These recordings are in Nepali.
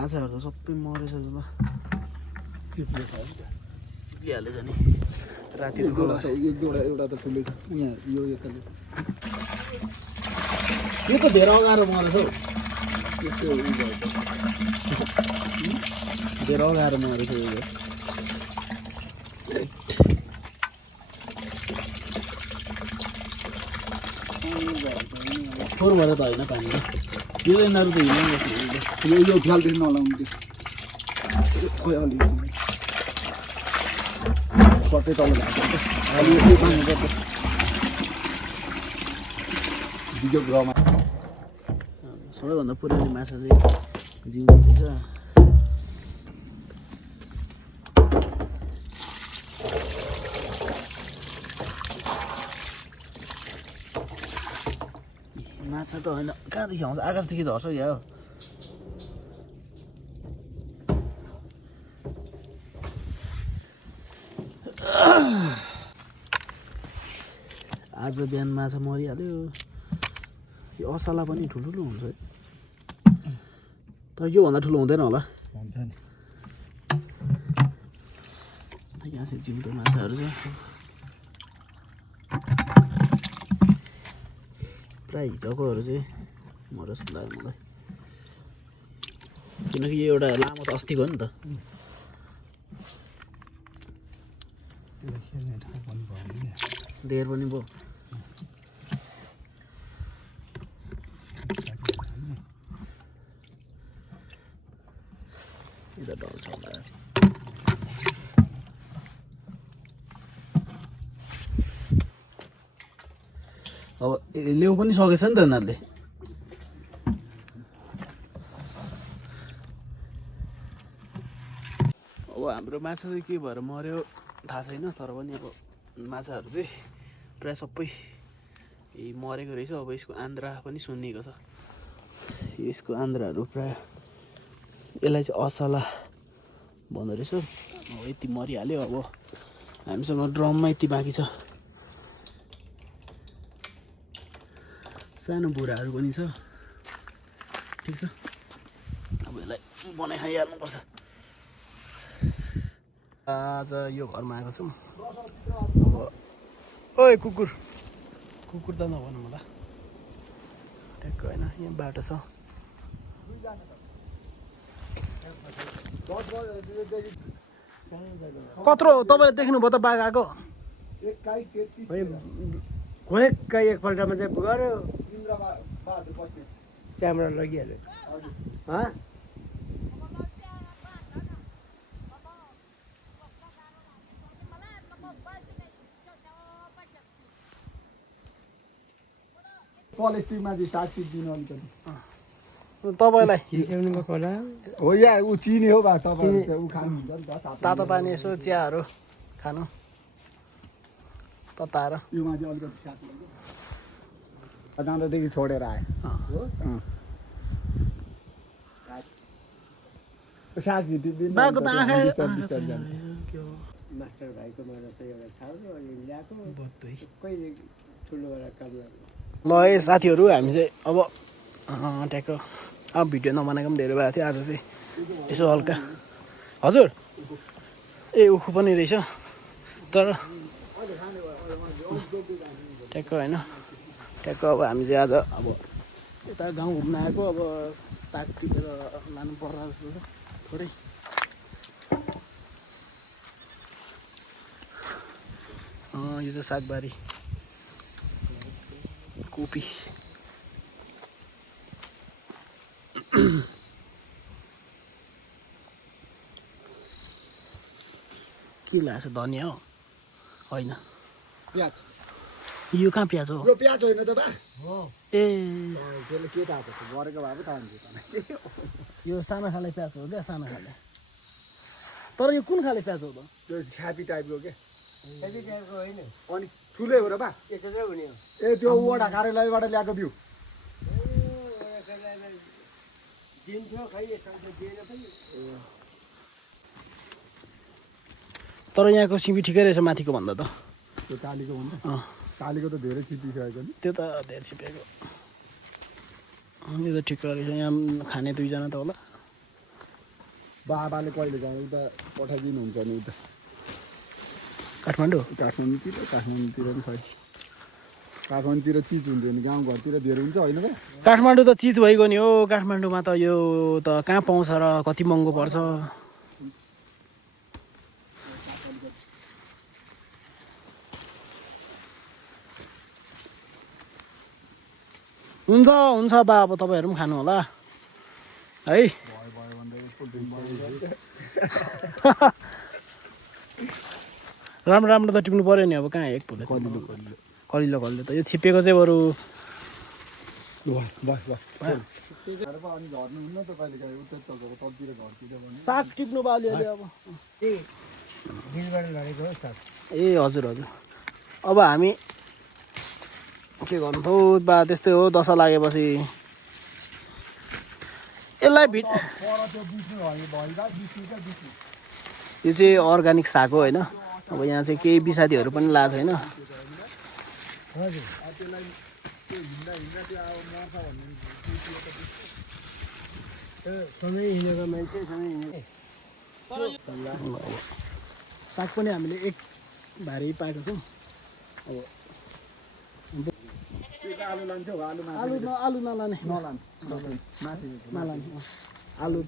माछाहरू त सबै मरेछ त सिप्लिहालेछ नि राति एक दुईवटा त ठुलै छ यहाँ यो यताले यो त धेरै अगारो मरेछ हौ धेरै अगारो मरेछ यो फोहोर भएर त होइन पानी यो यिनीहरू त हिँड्नु यो फ्यालदेखि नलाउनु त्यो खोइ अलिक सट्टै तल भएको अलि यो पानी गर्छ बिजो ग्रहमा सबैभन्दा पुरानो माछा चाहिँ जिउँदो रहेछ माछा त होइन कहाँदेखि आउँछ आकाशदेखि झर्छ क्या हो आज बिहान माछा मरिहाल्यो यो असला पनि ठुल्ठुलो हुन्छ है तर योभन्दा ठुलो हुँदैन होला हुन्छ नि यहाँ चाहिँ जिउँदो माछाहरू छ प्रायः हिजोकोहरू चाहिँ मर जस्तो लाग्यो मलाई किनकि यो एउटा लामो त अस्तिको हो नि त धेर पनि भयो यता डल्छ होला अब ल्याउ पनि सकेछ नि त यिनीहरूले अब हाम्रो माछा चाहिँ के भएर मर्यो थाहा छैन तर पनि अब माछाहरू चाहिँ प्रायः सबै मरेको रहेछ अब यसको आन्द्रा पनि सुन्निएको छ यसको आन्द्राहरू प्रायः यसलाई चाहिँ असला भन्दो रहेछ अब यति मरिहाल्यो अब हामीसँग ड्रममा यति बाँकी छ सानो बुढाहरू पनि छ ठिक छ अब यसलाई बनाइ खाइहाल्नुपर्छ आज यो घरमा आएको छौँ अब ओए कुकुर कुकुर त नभनौँ होला ठ्याक्क होइन यहाँ बाटो छ कत्रो तपाईँले देख्नुभयो त बाघ आएको घोएक्कै एकपल्टमा चाहिँ गऱ्यो त्यहाँबाट लगिहाल्यो पलेस्टिकमा चाहिँ साग दिनु अलिकति तपाईँलाई खिर्काउनु भएको होला हो या ऊ चिनी हो बा तपाईँहरू ऊ खानुहुन्छ नि त तातो पानी यसो चियाहरू खानु तताएर यो माथि अलिकति साग जाँदादेखि छोडेर आयो साग बाघको त आँखा मास्टर भाइकोमा रहेछ एउटा छाउनु अनि ल्याएको कहिले ठुलो एउटा काम ल है साथीहरू हामी चाहिँ अब ट्याक्क अब भिडियो नबनाएको पनि धेरै भएको थियो आज चाहिँ यसो हल्का हजुर ए उखु पनि रहेछ तर ट्याक्क होइन ट्याक्क अब हामी चाहिँ आज अब यता गाउँ घुम्न आएको अब साग टिपेर लानु पर्ला जस्तो छ थोरै यो चाहिँ सागबारी कोपी के लाग्छ धनिया हो होइन प्याज यो कहाँ प्याज हो यो प्याज होइन त बा हो ए त्यसले के थाहा छ गरेको भए पो थाहा हुन्छ यो सानो खाले प्याज हो क्या सानो खाले तर यो कुन खाले प्याज हो त त्यो छ्यापी टाइपको के त्यति टाइपको होइन अनि ठुलै हो र बा एकैचोटि हुने हो ए त्यो वडा कार्यालयबाट ल्याएको बिउ दिन्थ्यो खै यसो दिएन पनि तर यहाँको सिमी ठिकै रहेछ माथिको भन्दा त त्यो कालीको भन्दा कालीको त धेरै छिपिसकेको नि त्यो त धेरै छिपेको यो त ठिक रहेछ यहाँ खाने दुईजना त होला बाबाले कहिले गए उता पठाइदिनुहुन्छ नि उता काठमाडौँ काठमाडौँतिर नि खै काठमाडौँतिर चिज हुन्थ्यो नि गाउँघरतिर धेरै हुन्छ होइन र काठमाडौँ त चिज भइगयो नि हो काठमाडौँमा त यो त कहाँ पाउँछ र कति महँगो पर्छ हुन्छ हुन्छ बा अब तपाईँहरू पनि खानु होला है राम्रो राम्रो त टिप्नु पऱ्यो नि अब कहाँ एक फुल कलिलो कलिलो त यो छिपेको चाहिँ बरु साग टिप्नु भयो अलिअलि अब ए हजुर हजुर अब हामी के गर्नु त बा त्यस्तै हो दशा लागेपछि यसलाई यो चाहिँ अर्ग्यानिक साग हो होइन अब यहाँ चाहिँ केही विषादीहरू पनि लाएको छैन साग पनि हामीले एक भारी पाएको छौँ अब आलु नलाने आलु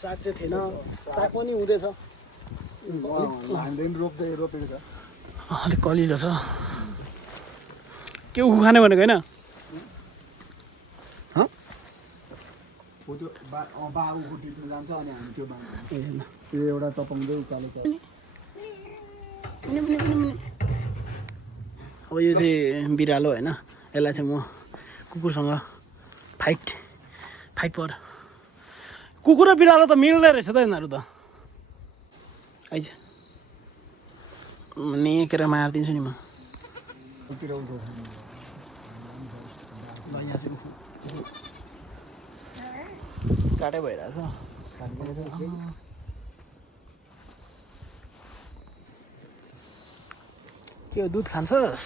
साग चाहिँ थिएन साग पनि हुँदैछ अलिक कलिलो छ के खाने भनेको होइन त्यो एउटा चपाउँदै उकालो अब यो चाहिँ बिरालो होइन यसलाई चाहिँ म कुकुरसँग फाइट पर कुकुर र बिरालो त मिल्दै रहेछ त यिनीहरू त आइज नेकेर मारिदिन्छु नि म काटै भइरहेछ के दुध खान्छस्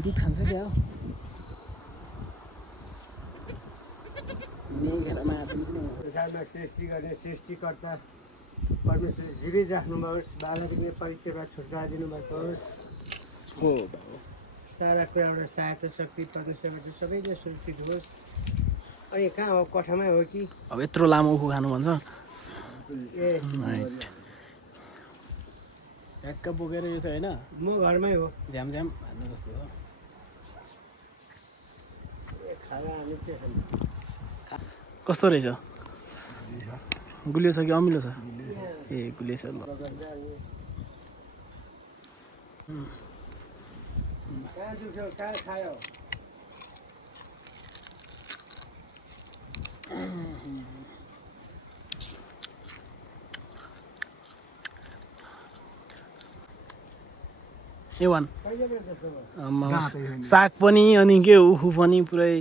दुध खान्छ क्या संसारमा सृष्टि गर्ने सृष्टिकर्ता परमेश्वर जीवित राख्नुभयोस् बालकले परीक्षामा छुट्टा दिनुभएको होस् हो सारा कुराबाट सहायता शक्ति परमेश्वरबाट सबैले सुरक्षित होस् अनि कहाँ हो कठामै हो कि अब यत्रो लामो उखु खानु भन्छ ए ढ्याक्क बोकेर यो चाहिँ होइन म घरमै हो झ्याम झ्याम हाल्नु जस्तो हो खाना हामी के कस्तो रहेछ गुलियो छ कि अमिलो छ ए गुलियो छ ल कहाँ दुख्यो कहाँ खायो ए वान साग पनि अनि के उखु पनि पुरै